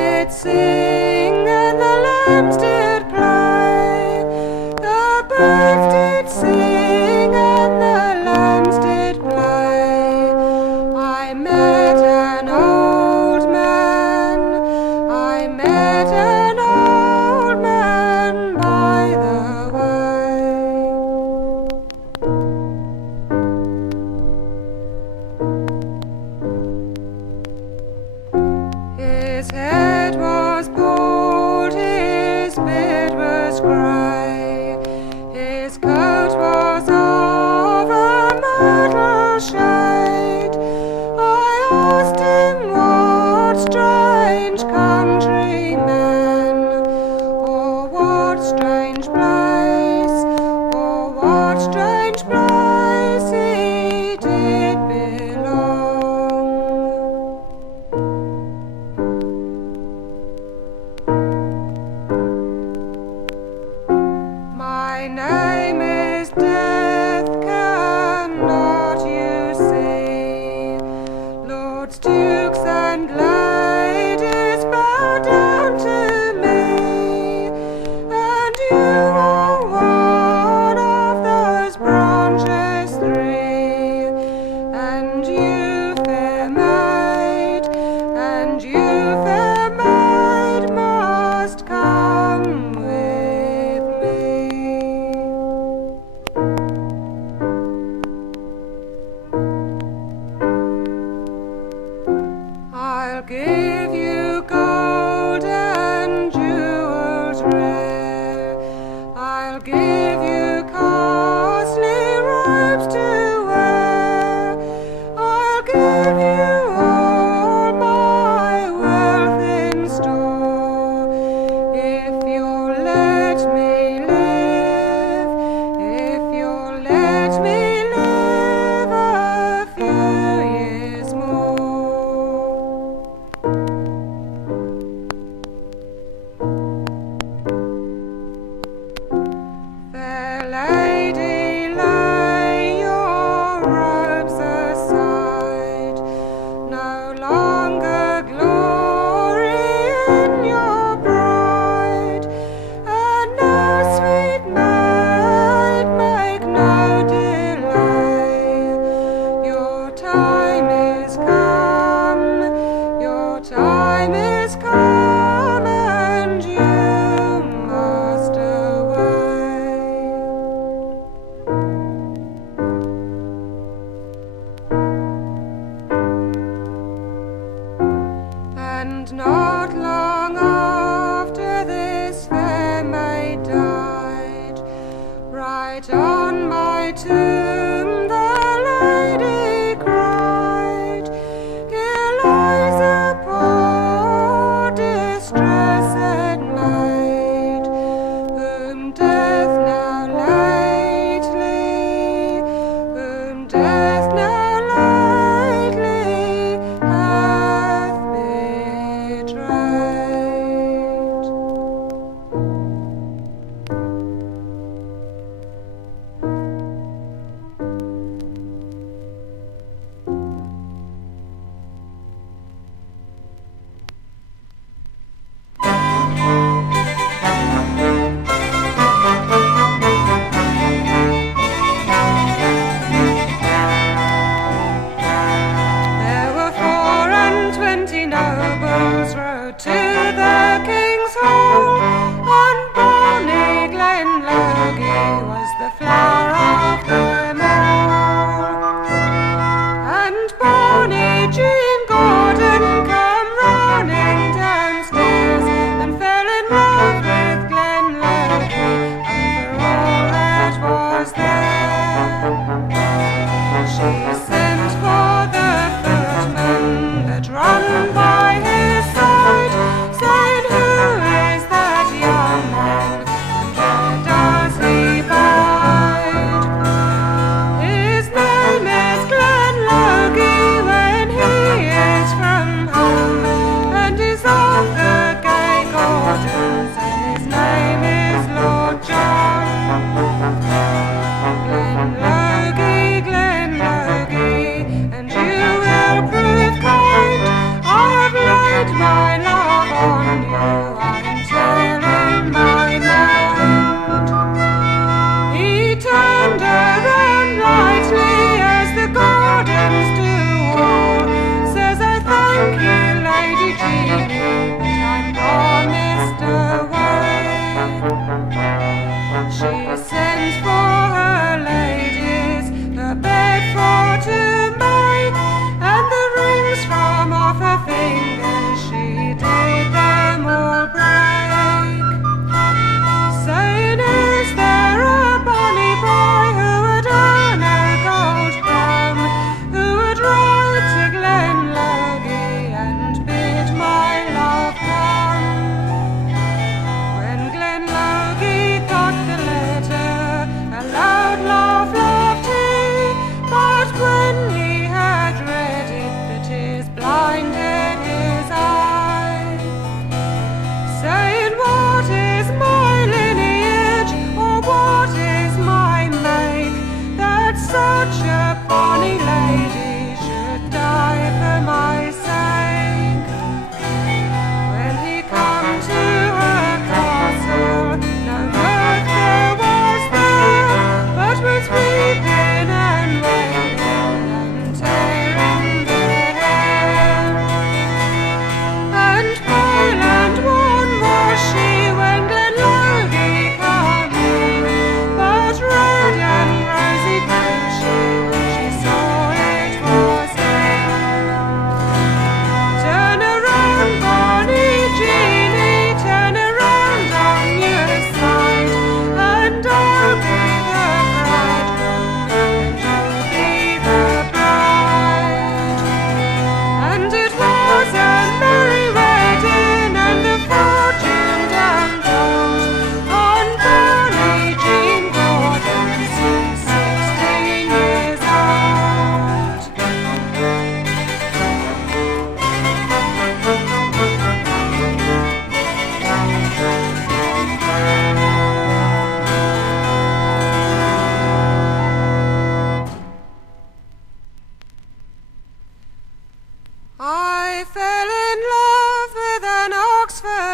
did sing and the lambs did play. The birds did sing and the lambs did play. I met an old man, I met an old man by the way. His head was bald, his beard was grey, his coat was of a myrtle shade. I asked him what strange countryman, or what strange place, or what strange place he did belong. My name is Death, cannot you see? Lords, dukes and ladies bow down to me, and you are one of those branches three. And you, fair maid, and you, fair maid, must come with me. I'll give you gold and jewels rare. I'll give you costly robes to wear. I'll give you all my wealth in store, if you'll let me live, if you'll let me live a few years more. Fair lady, lay your robes aside. No longer glory in your bride. And now, sweet maid, make no delay. Your time is come, your time is come, and you must away. And not long after this fair maid died, right on my tomb the lady cried, "Here lies a poor distressed maid, whom death now lately, whom death now lately hath betrayed." There were 24 nobles rode to the king's hall, and bonny Glenlogie was the flower of them all. And bonny Jean Gordon come running downstairs, and fell in love with Glenlogie over all that was there. She sent for the footman that run by his side, saying,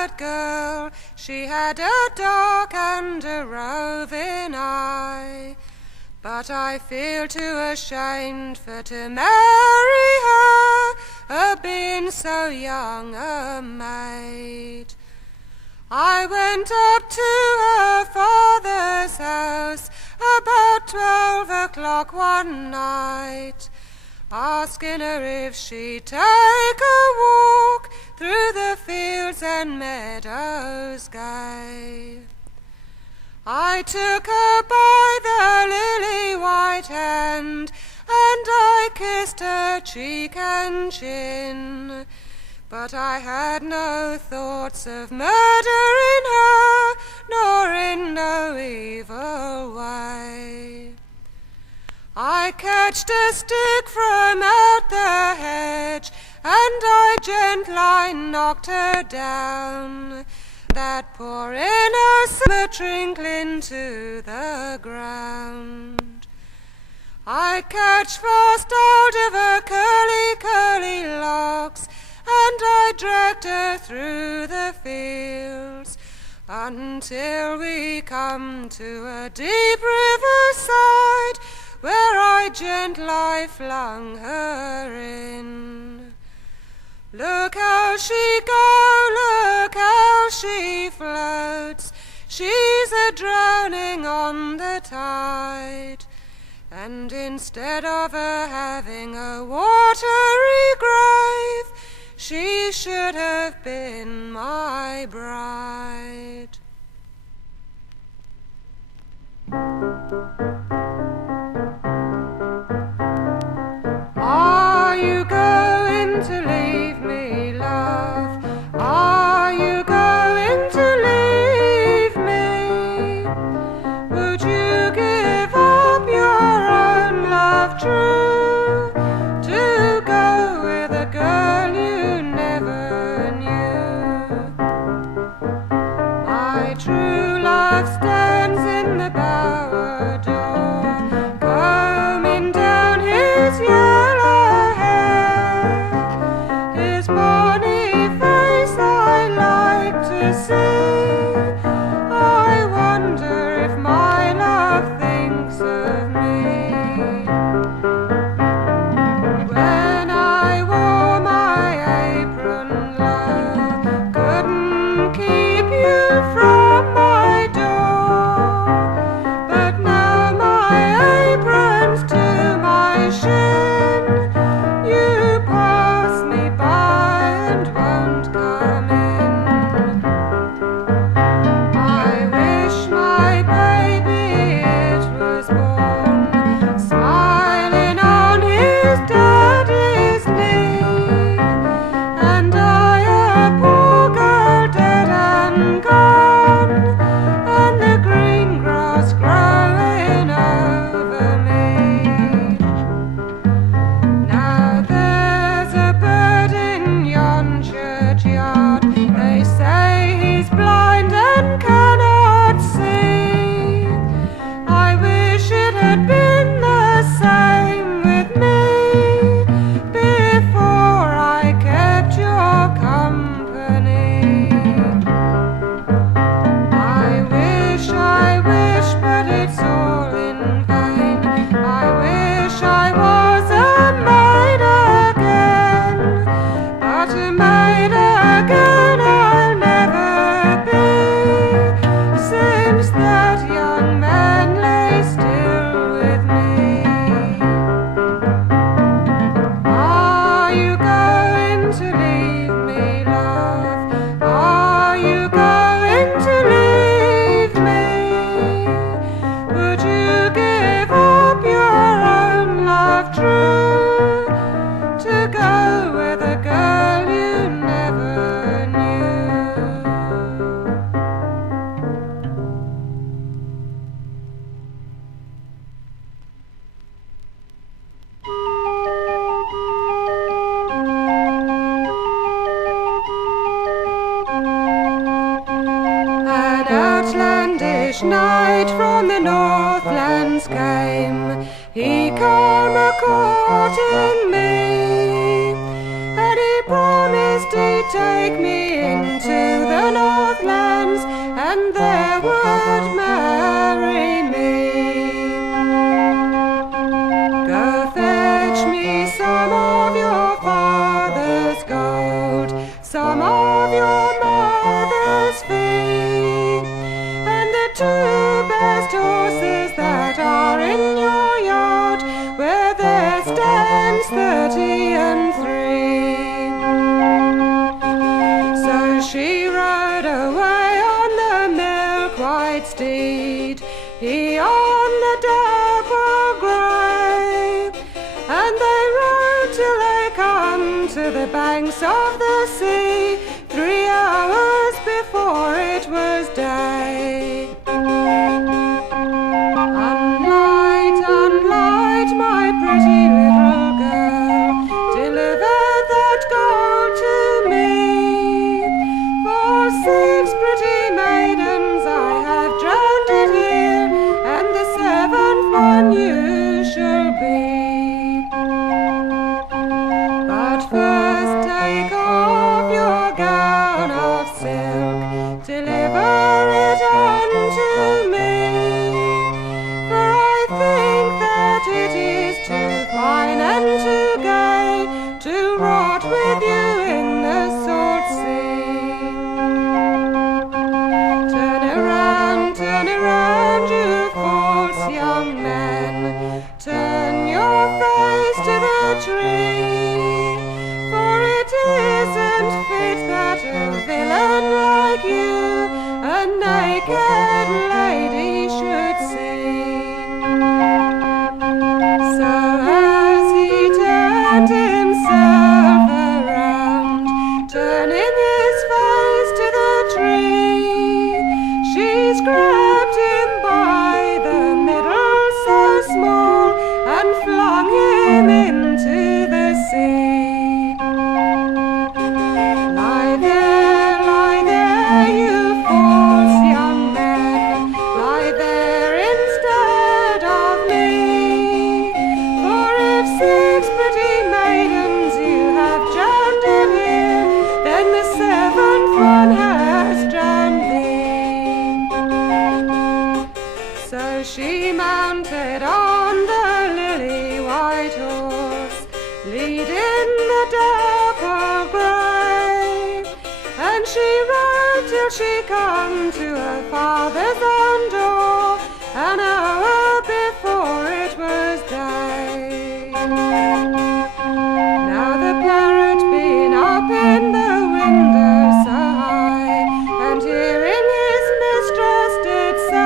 that girl, she had a dark and a roving eye. But I feel too ashamed for to marry her, being so young a maid. I went up to her father's house about 12 o'clock one night, asking her if she'd take a walk through the fields and meadows gay. I took her by the lily-white hand, and I kissed her cheek and chin, but I had no thoughts of murdering her, nor in no evil way. I catched a stick from out the hedge, and I gently knocked her down, that poor innocent trinkling to the ground. I catch fast hold of her curly, curly locks, and I dragged her through the fields, until we come to a deep riverside, where I gently flung her in. Look how she goes, look how she floats, she's a-drowning on the tide, and instead of her having a watery grave, she should have been my bride. Are you going to leave me, love? Are you going to leave me? Would you give up your own love true to go with a girl you never knew? My true love stands in the bower door, combing down his yellow hair. His bonny face I like to see. I wonder if my love thinks of me. When I wore my apron, love, couldn't keep you from my door, but now my apron's to my shin, you pass me by and won't come in. I wish my baby it was born, smiling on his daddy's knee, and I a poor girl dead and gone, and the green grass growing over me. Now there's a bird in yon churchyard, they say he's blind and cannot see. I wish it had been the same with me, before I kept your company. I wish, but it's all in vain. I wish I was a maid again, but a maid again I'll never be, since that young man lay still with me. Are you going to leave me, love? Are you going to leave me? Would you give up your own love true to go with a girl you never knew? An outlandish knight from the Northlands came, he came a-courting me, and he promised he'd take me into the and there would marry me. Go fetch me some of your father's gold, some of your mother's fee, and the two best horses that are in your yard, where there stands 33. So she rode away on the milk-white steed, he on the dapple grey, and they rode till they come to the banks of the sea, 3 hours before it was day. Unlight, unlight, my pretty little girl, deliver that gold to me. For 6 pretty maidens I have drowned it here, and the 7th one you shall be. But first take off your gown of silk, deliver it unto me, for I think that it is too fine and too gay to rot with you in the salt sea. Turn around, you false young men, turn your face to the tree, for it isn't fit that a villain like you a naked lady should see. So as he turned himself around, turning his face to the tree, she grabbed him by the middle so small and flung him into the sea. Lie there, you false young men, lie there instead of me, for if 6 pretty maidens you have drowned in here, then the 7th one has drowned thee. So she mounted on the lily-white horse, leading the dapple grey, and she rode till she come to her father's own door, an hour before it was day. Now the parrot been up in the window so high, and hearing his mistress did say,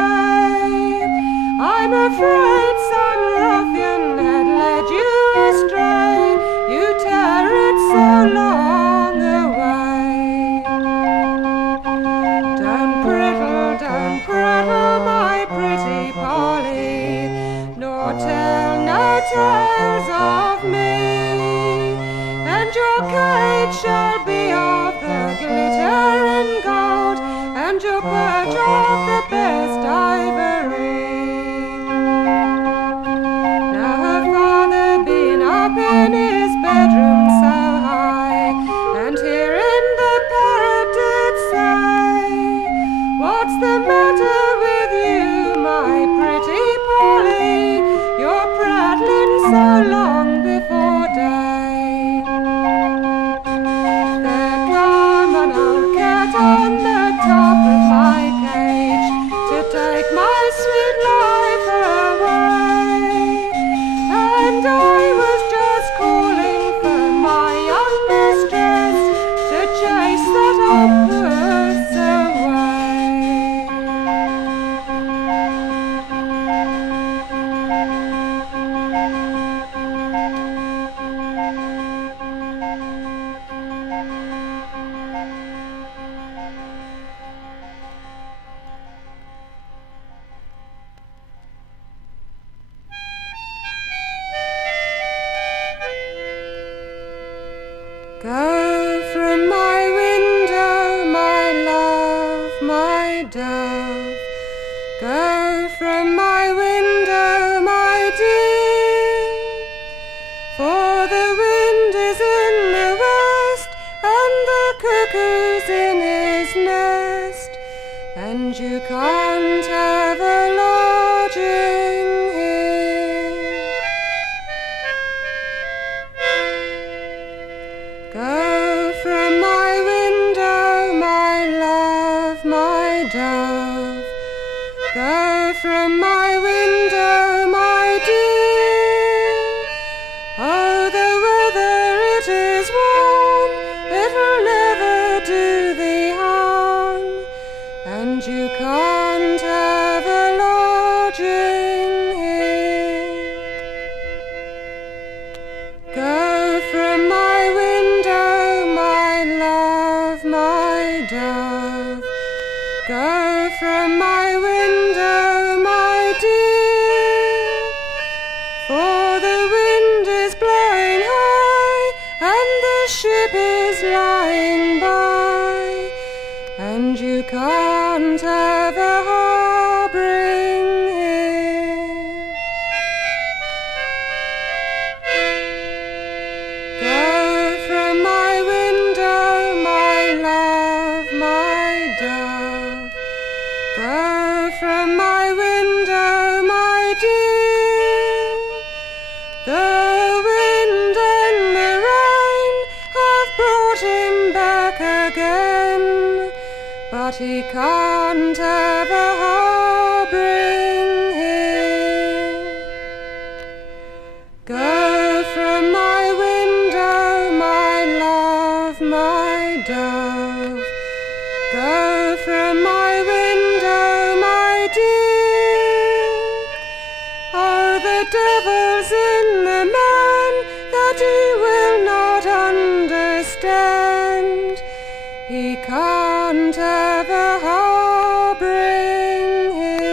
I'm afraid some ruffian had led you astray, you tear it so long away. Don't prattle, my pretty Polly, nor tell no tales of me, and your cage shall be of the glittering gold, and your perch of the best ivory. Now her father been up in his bedroom so high, and hearing the parrot did say, what's the matter with you, my pretty Polly? You're prattling so long before day. There come an old cat on the top of my cage to take my sweet life away, and I was just calling for my young mistress to chase that old puss away. and you can't have a lodging here. Go from my window, my love, my dove. Go from my window, my dear. Oh, the weather it is warm, it'll never do thee harm, and you can't have a lodging here. Go from my window, my love, my dove. Go from my window, my dear, for the wind is blowing high, and the ship is lying by, and you can't have a harbouring here. Go from my window, my love, my dove. Go from my window, my dear. The wind and the rain have brought him back again, but he can't have a harbouring here. Go from my window, my love, my dove. Go from my window, my dear. Oh, the devil's in the man that he will not understand. He can't have a harbouring here.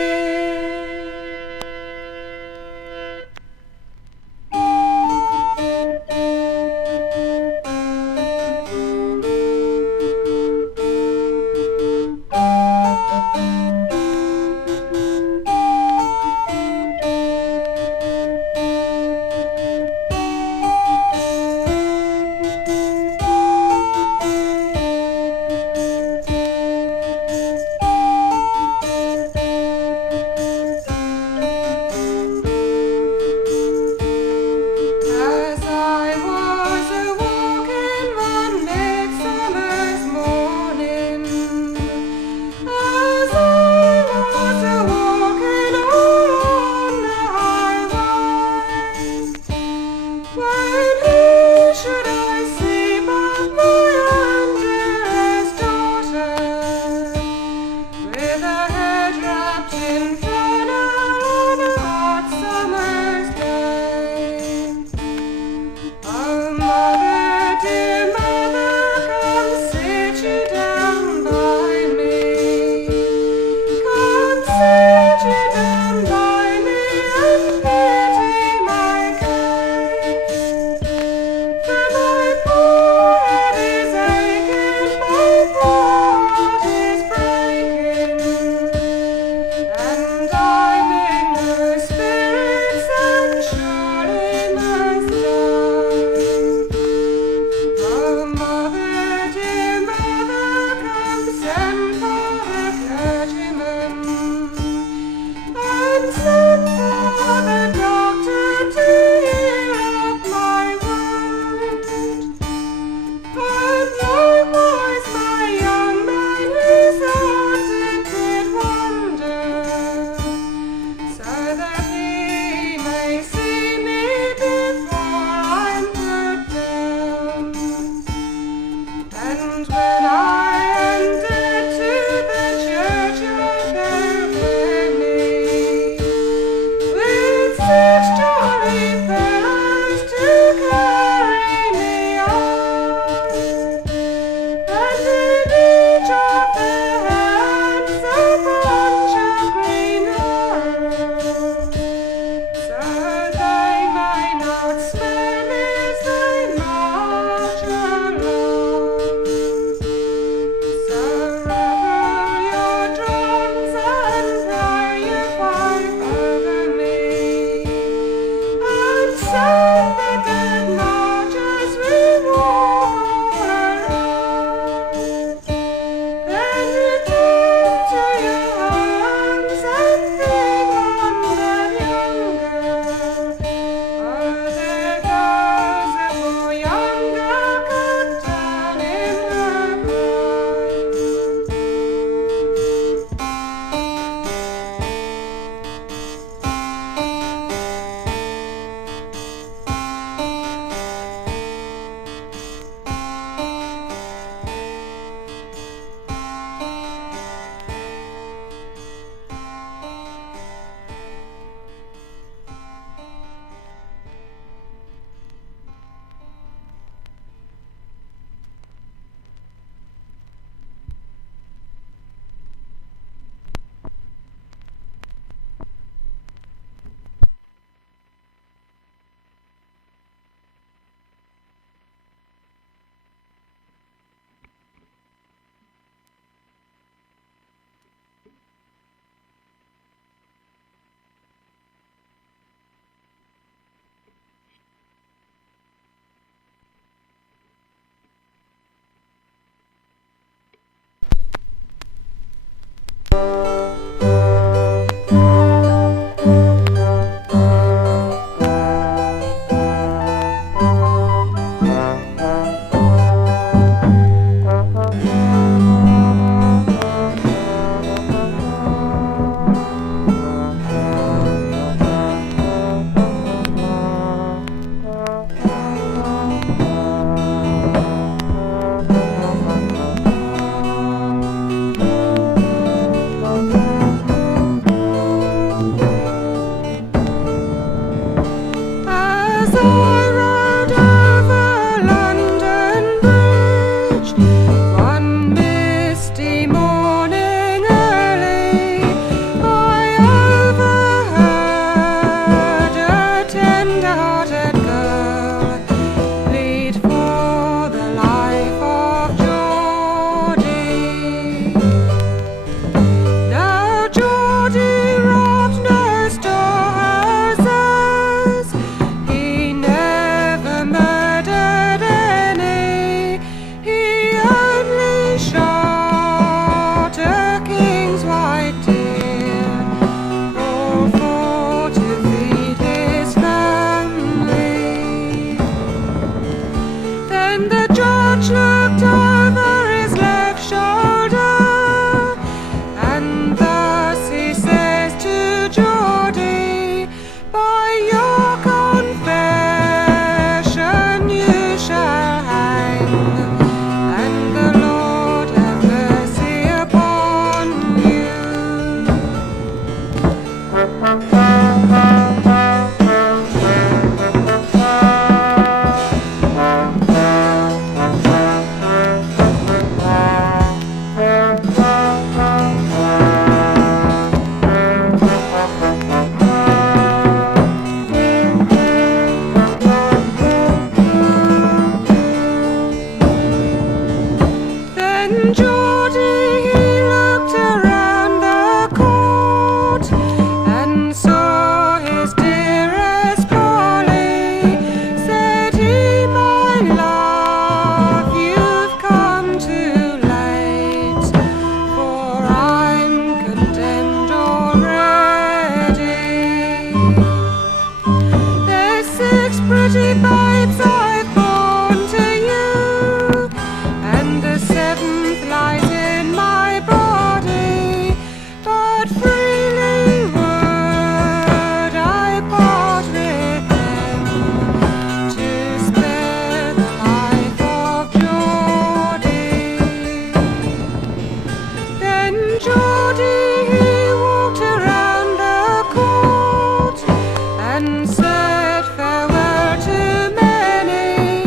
Then Geordie, he walked around the court and said farewell to many,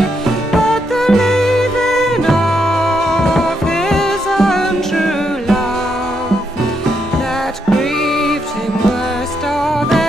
but the leaving of his own true love that grieved him worst of any.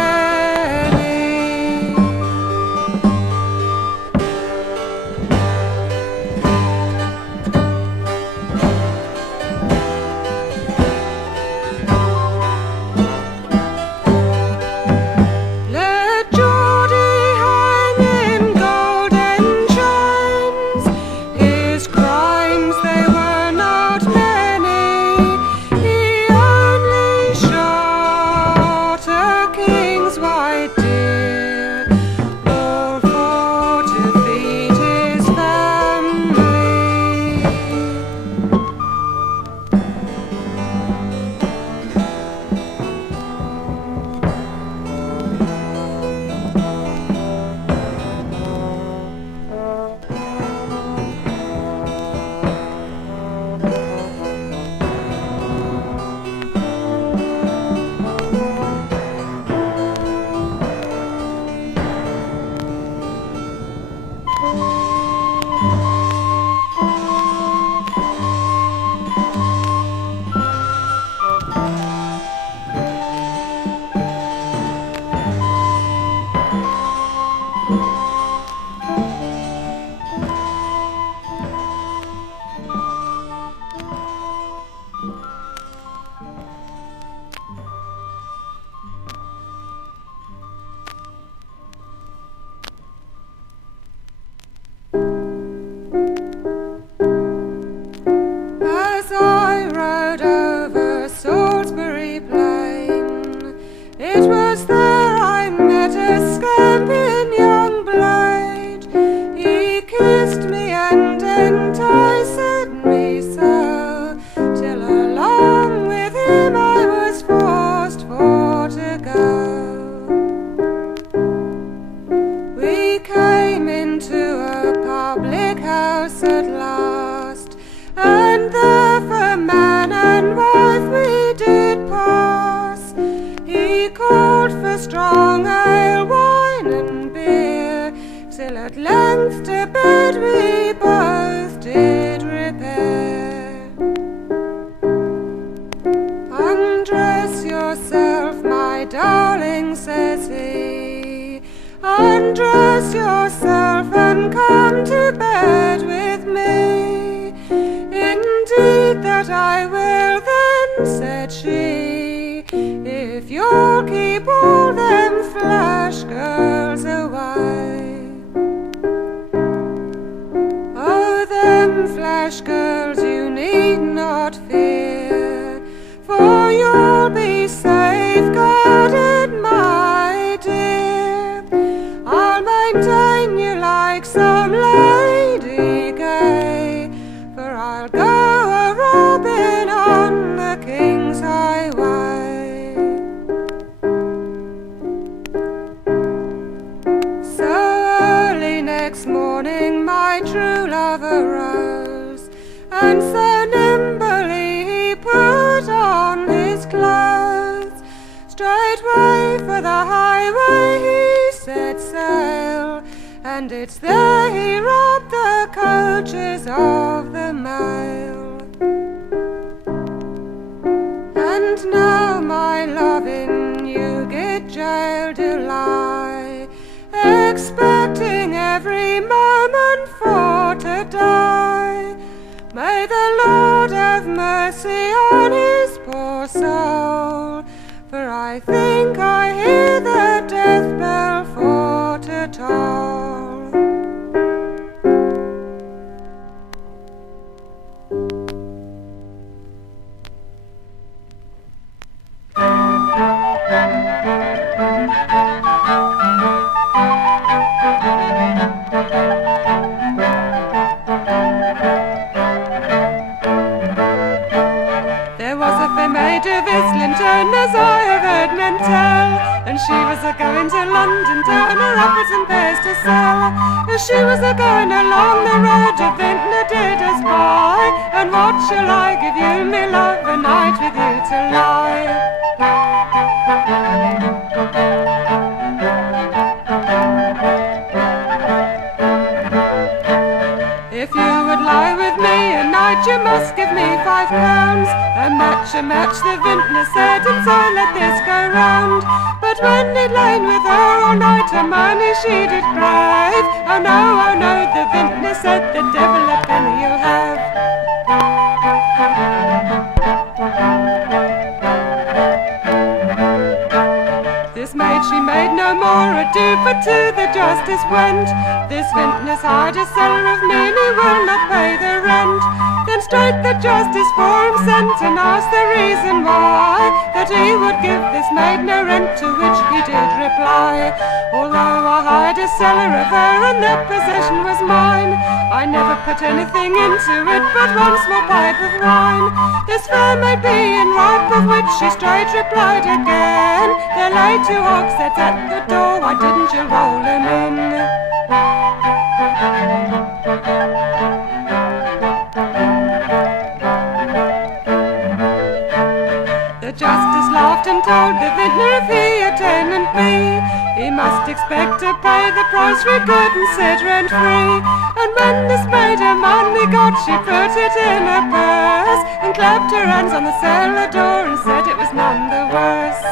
Let Geordie hang in golden chains. His crimes, they were not many. He only shot a king's white deer, all for to feed his family. As I rode over Salisbury Plain, it was there I met a scamping young blade. He kissed me and enticed me so, till along with him I was forced for to go. We came into a public house at last, and there for man and wife we did pass. He called for strong ale, wine and beer, till at length to bed we both did repair. Undress yourself, my darling, says he. Undress yourself and come to bed with me. Indeed that I will then, said she, if you'll keep all them flash girls away. Oh, them flash girls you need not fear, for you'll be safeguarded, my dear. I'll maintain you like some lady gay, for I'll go a-robbing on the King's highway. So early next morning my true love arose, and so nimbly he put on his clothes. Straightway for the highway he set sail, and it's there he robbed the coaches of the mail. And now, my love, in Newgate jail do lie, expecting every moment for to die. May the Lord have mercy on his poor soul, for I think I hear the death bell for to toll. Maid of Islington, as I have heard men tell, and she was a-going to London, town her apples and pears to sell. As she was a-going along the road, a vintner did us by, and what shall I give you, me love, a night with such a match, the vintner said, and so let this go round. But when he'd lain with her all night, her money she did crave. Oh no, the vintner said, the devil a penny you'll have. This maid, she made no more ado, but to the justice went. This vintner's hired a cellar of meal, he will not pay the rent. Then straight the justice for him sent, and asked the reason why, that he would give this maid no rent, to which he did reply, although I hired a cellar of her, and the possession was mine, I never put anything into it but one small pipe of wine. This fair maid being ripe, of which she straight replied again, there lay two hogsheads at the door, why didn't you roll them in? The justice laughed and told the vintner if he a tenant be, he must expect to pay the price we couldn't sit rent free. And when this maid her money got, she put it in her purse, and clapped her hands on the cellar door, and said it was none the worse.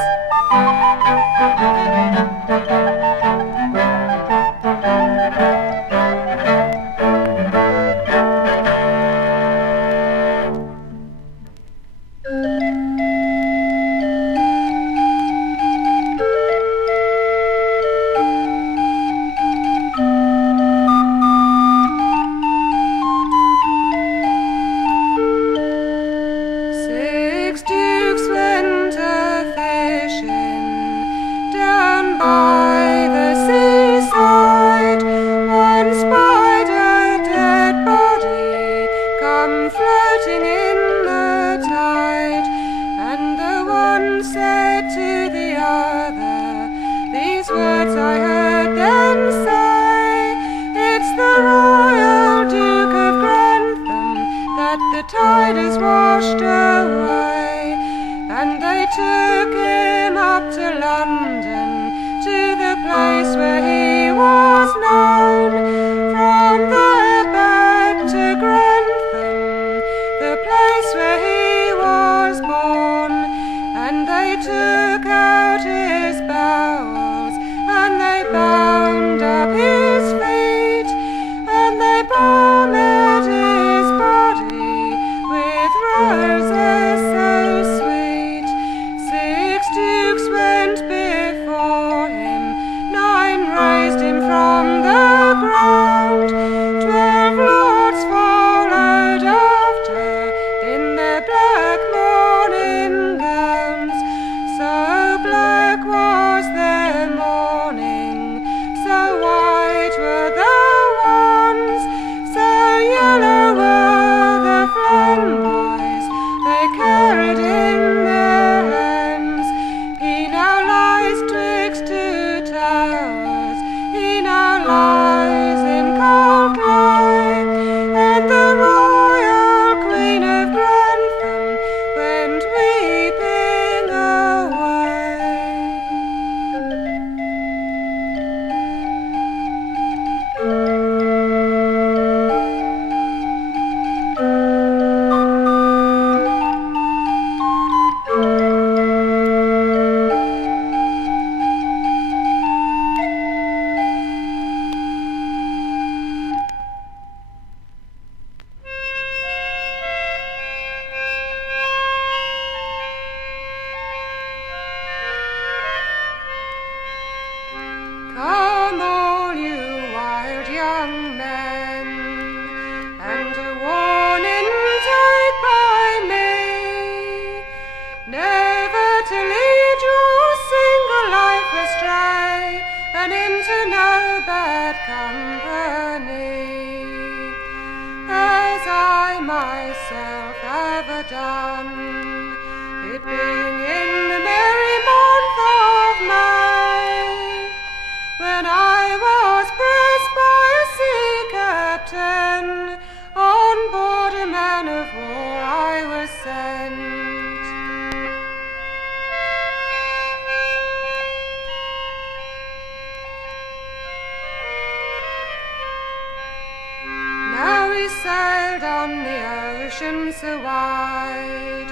sailed on the ocean so wide,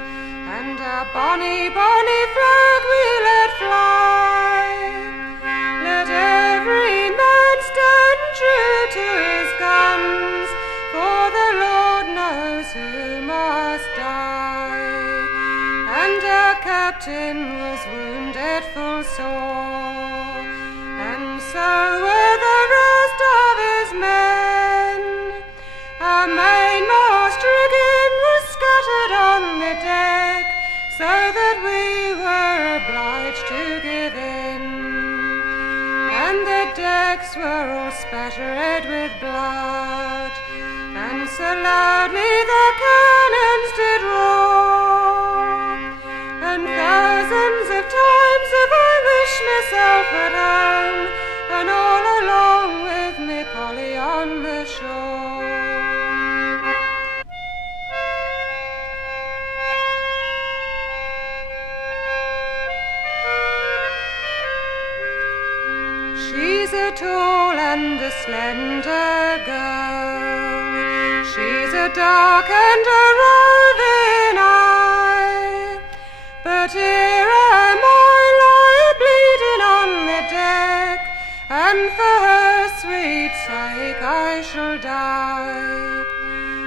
and a bonny, bonny flag we let fly. Let every man stand true to his guns, for the Lord knows who must die. And our captain was wounded full sore, and so were the rest of his men. Our mainmast rigging was scattered on the deck, so that we were obliged to give in, and the decks were all spattered with blood, and so loudly the cannons did roar, and thousands of times have I wished myself at home, and all along with me Polly on the shore. She's a tall and a slender girl, she's a dark and a roving eye, but here am I lie bleeding on the deck, and for her sweet sake I shall die.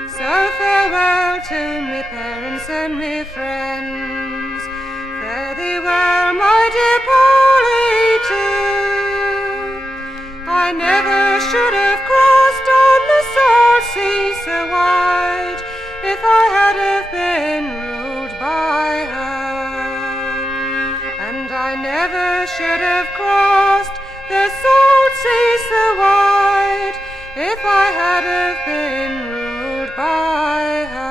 So farewell to me parents and me friends, fare thee well my dear Polly too. I never should have crossed on the salt sea so wide, if I had have been ruled by her. And I never should have crossed the salt sea so wide, if I had have been ruled by her.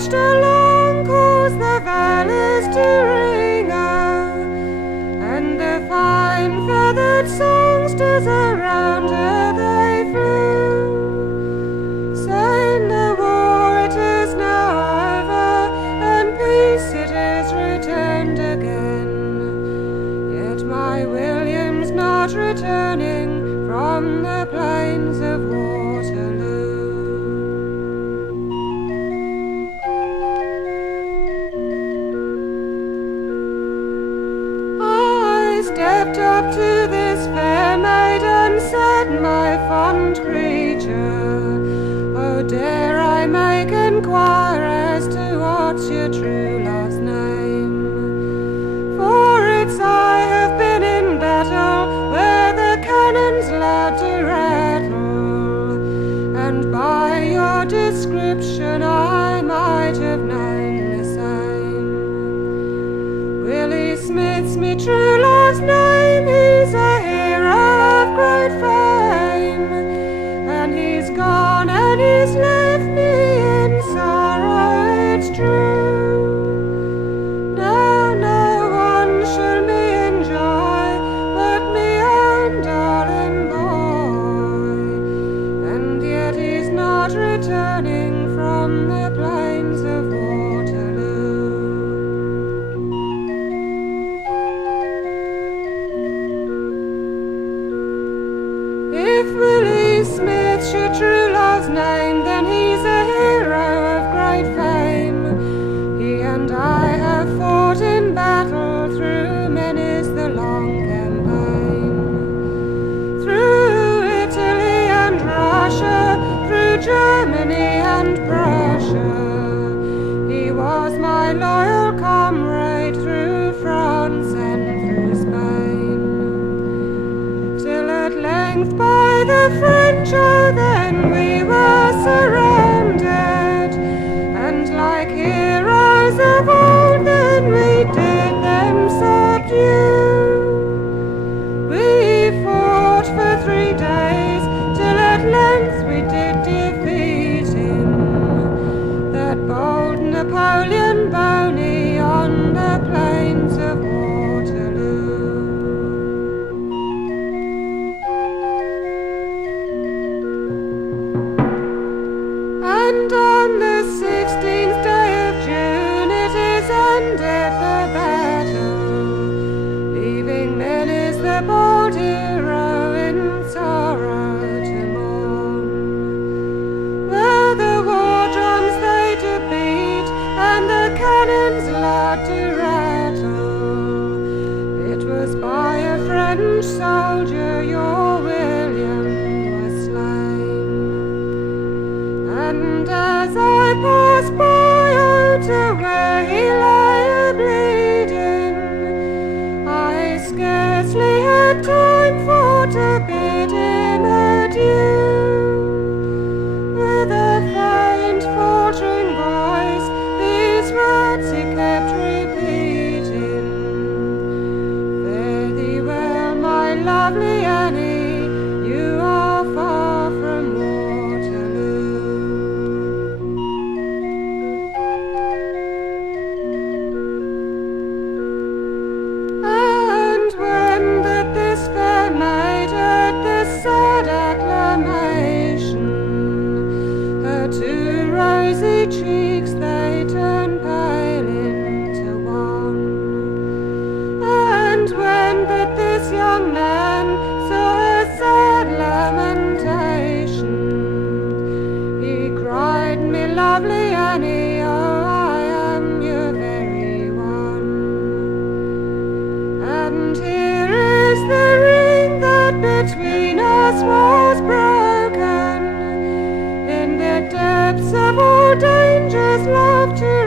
marched along, caused the valleys to ring out, and the fine feathered songsters around her they flew, saying the war it is now over, and peace it is returned again. Yet my William's not returning from the plains of Waterloo. Stepped up to this fair maid and said, my fond creature, oh dare I make enquire as to what's your true last name? For it's I have been in battle where the cannons loud to rattle, and by your description I might have known the same. Willie Smith's me true love's name, he's a hero of great fame, and he's gone and he's left returning from the Plains of Waterloo. If Willie Smith should true love's name, then he's a hero of great fame. He and I have fought in battle, through many's the long campaign. Through Italy and Russia, through Germany and Prussia, he was my loyal comrade, through France and through Spain. Till at length by the French, oh then we were surrounded, and like heroes of old then we did them subdue. We fought for 3 days, till at length we did defeat him, that bold Napoleon Boney on the Plains of Waterloo. And on the 16th day of June it is ended the battle, leaving many's the bold hero in sorrow to mourn. Where the war drums they do beat, and the cannons loud do rattle, it was by a French soldier your William was slain. And as I passed by, oh, to where he lay a-bleeding, I scarcely had time for to bid him adieu. With a faint faltering voice these words he kept repeating: fare thee well, my lovely Annie, you are far from Waterloo. And when that this fair maid heard this sad acclamation, her 2 rosy cheeks they turned pale into one. And when that this young man saw her sad lamentation, he cried, me lovely Annie, oh, I am your very one. And here is the ring that between us was broken, in the depths of all dangers love to